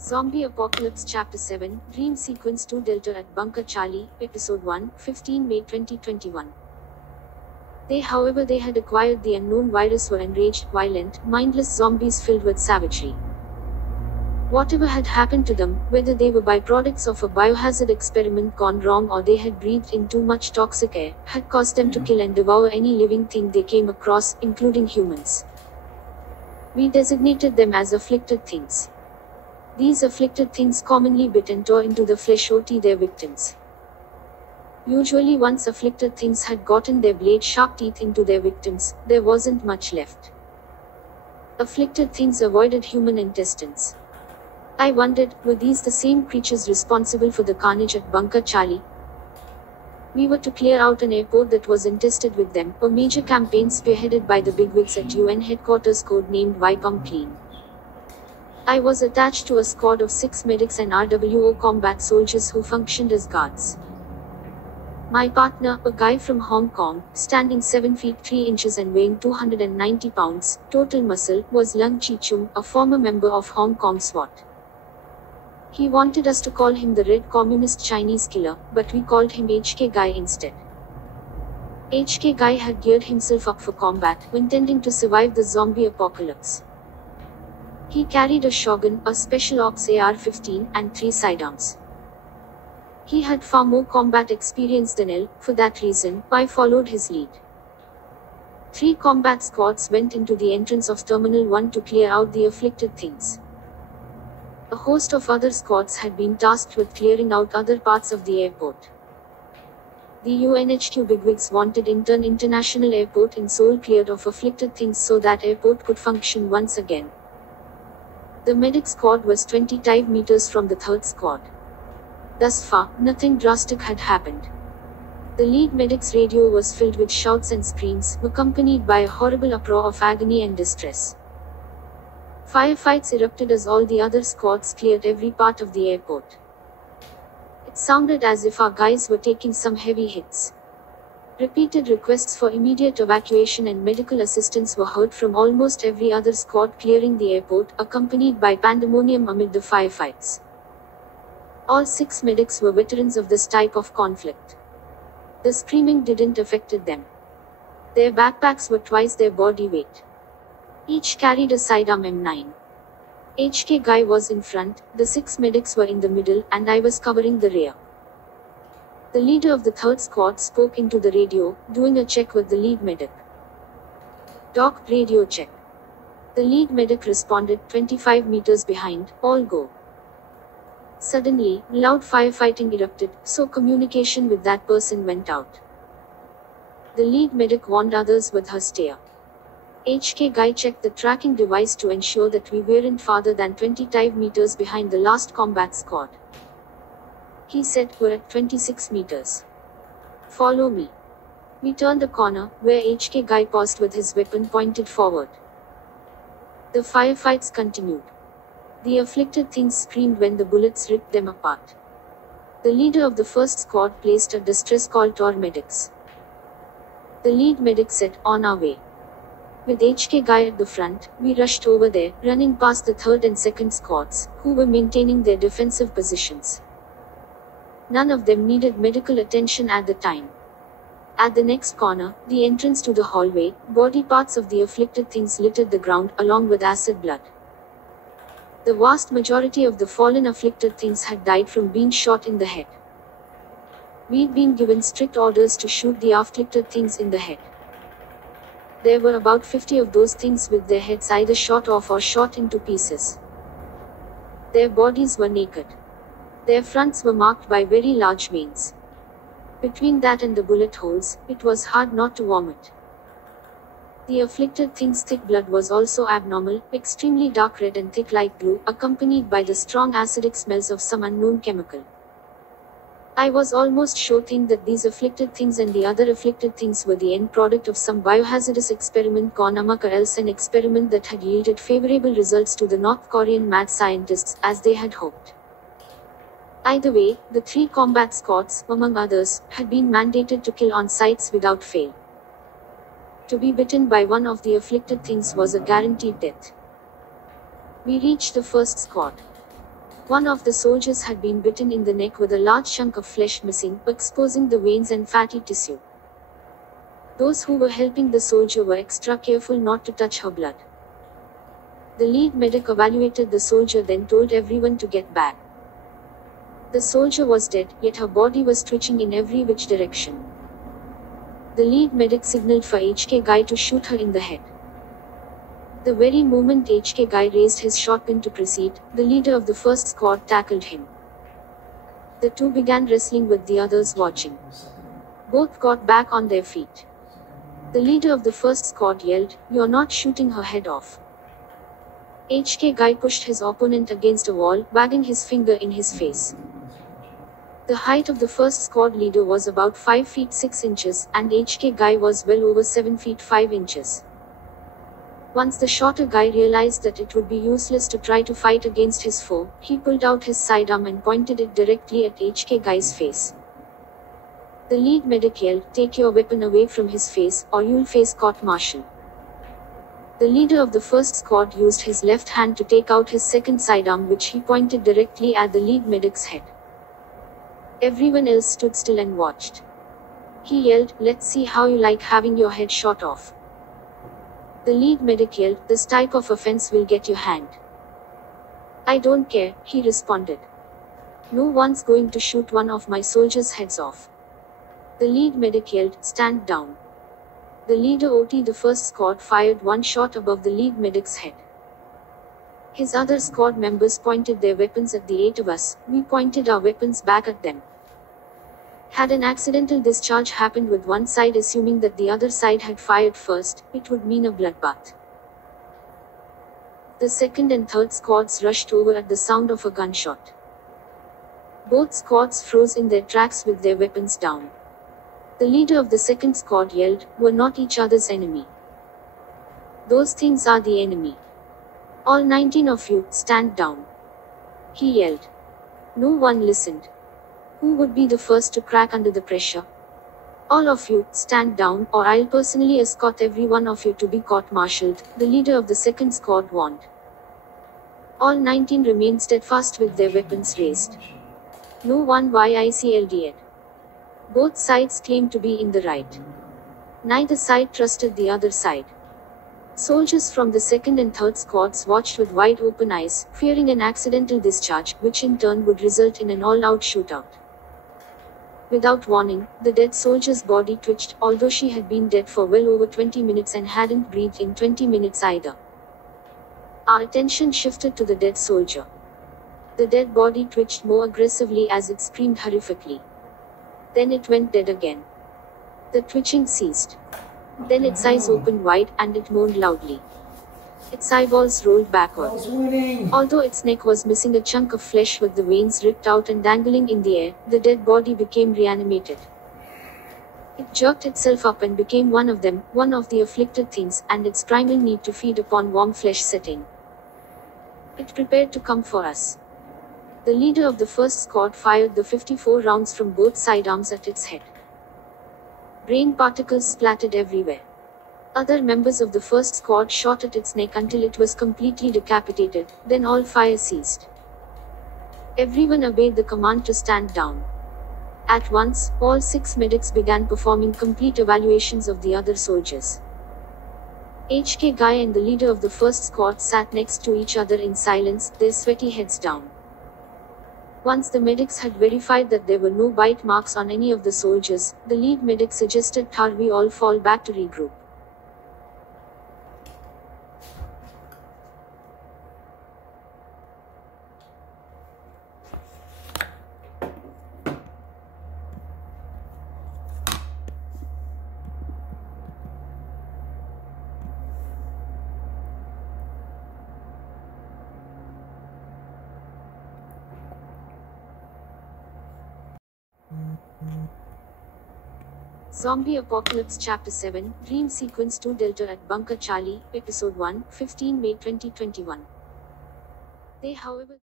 Zombie Apocalypse Chapter 7, Dream Sequence 2 Delta at Bunker Charlie, Episode 1, 15 May 2021. However, they had acquired the unknown virus, were enraged, violent, mindless zombies filled with savagery. Whatever had happened to them, whether they were byproducts of a biohazard experiment gone wrong or they had breathed in too much toxic air, had caused them to kill and devour any living thing they came across, including humans. We designated them as afflicted things. These afflicted things commonly bit and tore into the flesh of their victims. Usually once afflicted things had gotten their blade-sharp teeth into their victims, there wasn't much left. Afflicted things avoided human intestines. I wondered, were these the same creatures responsible for the carnage at Bunker Charlie? We were to clear out an airport that was infested with them, a major campaign spearheaded by the bigwigs at UN headquarters codenamed Wipem Clean. I was attached to a squad of 6 medics and RWO combat soldiers who functioned as guards. My partner, a guy from Hong Kong, standing 7 feet 3 inches and weighing 290 pounds, total muscle, was Leung Chi-chung, a former member of Hong Kong SWAT. He wanted us to call him the Red Communist Chinese Killer, but we called him HK Guy instead. HK Guy had geared himself up for combat, intending to survive the zombie apocalypse. He carried a shotgun, a special ops AR-15, and 3 sidearms. He had far more combat experience than L. For that reason, I followed his lead. 3 combat squads went into the entrance of Terminal 1 to clear out the afflicted things. A host of other squads had been tasked with clearing out other parts of the airport. The UNHQ bigwigs wanted International Airport in Seoul cleared of afflicted things so that airport could function once again. The medic squad was 25 meters from the third squad. Thus far, nothing drastic had happened. The lead medic's radio was filled with shouts and screams, accompanied by a horrible uproar of agony and distress. Firefights erupted as all the other squads cleared every part of the airport. It sounded as if our guys were taking some heavy hits. Repeated requests for immediate evacuation and medical assistance were heard from almost every other squad clearing the airport, accompanied by pandemonium amid the firefights. All 6 medics were veterans of this type of conflict. The screaming didn't affect them. Their backpacks were twice their body weight. Each carried a sidearm M9. HK Guy was in front, the 6 medics were in the middle, and I was covering the rear. The leader of the third squad spoke into the radio, doing a check with the lead medic. Doc, radio check. The lead medic responded, 25 meters behind, all go. Suddenly, loud firefighting erupted, so communication with that person went out. The lead medic warned others with her stare. HK Guy checked the tracking device to ensure that we weren't farther than 25 meters behind the last combat squad. He said, we're at 26 meters. Follow me. We turned a corner, where HK Guy paused with his weapon pointed forward. The firefights continued. The afflicted things screamed when the bullets ripped them apart. The leader of the first squad placed a distress call to our medics. The lead medic said, on our way. With HK Guy at the front, we rushed over there, running past the third and second squads, who were maintaining their defensive positions. None of them needed medical attention at the time. At the next corner, the entrance to the hallway, body parts of the afflicted things littered the ground, along with acid blood. The vast majority of the fallen afflicted things had died from being shot in the head. We'd been given strict orders to shoot the afflicted things in the head. There were about 50 of those things with their heads either shot off or shot into pieces. Their bodies were naked. Their fronts were marked by very large veins. Between that and the bullet holes, it was hard not to vomit. The afflicted thing's thick blood was also abnormal, extremely dark red and thick like glue, accompanied by the strong acidic smells of some unknown chemical. I was almost sure that these afflicted things and the other afflicted things were the end product of some biohazardous experiment gone amok, or else an experiment that had yielded favorable results to the North Korean mad scientists, as they had hoped. Either way, the 3 combat squads, among others, had been mandated to kill on sights without fail. To be bitten by one of the afflicted things was a guaranteed death. We reached the first squad. One of the soldiers had been bitten in the neck with a large chunk of flesh missing, exposing the veins and fatty tissue. Those who were helping the soldier were extra careful not to touch her blood. The lead medic evaluated the soldier, then told everyone to get back. The soldier was dead, yet her body was twitching in every which direction. The lead medic signaled for HK Guy to shoot her in the head. The very moment HK Guy raised his shotgun to proceed, the leader of the first squad tackled him. The two began wrestling with the others watching. Both got back on their feet. The leader of the first squad yelled, "You're not shooting her head off." HK Guy pushed his opponent against a wall, wagging his finger in his face. The height of the first squad leader was about 5 feet 6 inches, and HK Guy was well over 7 feet 5 inches. Once the shorter guy realized that it would be useless to try to fight against his foe, he pulled out his sidearm and pointed it directly at HK Guy's face. The lead medic yelled, "Take your weapon away from his face, or you'll face court-martial." The leader of the first squad used his left hand to take out his second sidearm, which he pointed directly at the lead medic's head. Everyone else stood still and watched. He yelled, "Let's see how you like having your head shot off." The lead medic yelled, "This type of offense will get you hanged." "I don't care," he responded. "No one's going to shoot one of my soldiers' heads off." The lead medic yelled, "Stand down." The leader of the first squad fired one shot above the lead medic's head. His other squad members pointed their weapons at the 8 of us, we pointed our weapons back at them. Had an accidental discharge happened with one side, assuming that the other side had fired first, it would mean a bloodbath. The second and third squads rushed over at the sound of a gunshot. Both squads froze in their tracks with their weapons down. The leader of the second squad yelled, "We're not each other's enemy. Those things are the enemy. All 19 of you, stand down." He yelled. No one listened. Who would be the first to crack under the pressure? "All of you, stand down, or I'll personally escort every one of you to be court-martialed," the leader of the second squad warned. All 19 remained steadfast with their weapons raised. No one YICLD'd. Both sides claimed to be in the right. Neither side trusted the other side. Soldiers from the second and third squads watched with wide open eyes, fearing an accidental discharge, which in turn would result in an all-out shootout. Without warning, the dead soldier's body twitched, although she had been dead for well over 20 minutes and hadn't breathed in 20 minutes either. Our attention shifted to the dead soldier. The dead body twitched more aggressively as it screamed horrifically. Then it went dead again. The twitching ceased. Then its eyes opened wide, and it moaned loudly. Its eyeballs rolled backward. Although its neck was missing a chunk of flesh with the veins ripped out and dangling in the air, the dead body became reanimated. It jerked itself up and became one of them, one of the afflicted things, and its primal need to feed upon warm flesh setting. It prepared to come for us. The leader of the first squad fired the 54 rounds from both sidearms at its head. Brain particles splattered everywhere. Other members of the first squad shot at its neck until it was completely decapitated, then all fire ceased. Everyone obeyed the command to stand down. At once, all 6 medics began performing complete evaluations of the other soldiers. HK Guy and the leader of the first squad sat next to each other in silence, their sweaty heads down. Once the medics had verified that there were no bite marks on any of the soldiers, the lead medic suggested that we all fall back to regroup. Zombie Apocalypse Chapter 7, Dream Sequence 2 Delta at Bunker Charlie, Episode 1, 15 May 2021. They, however,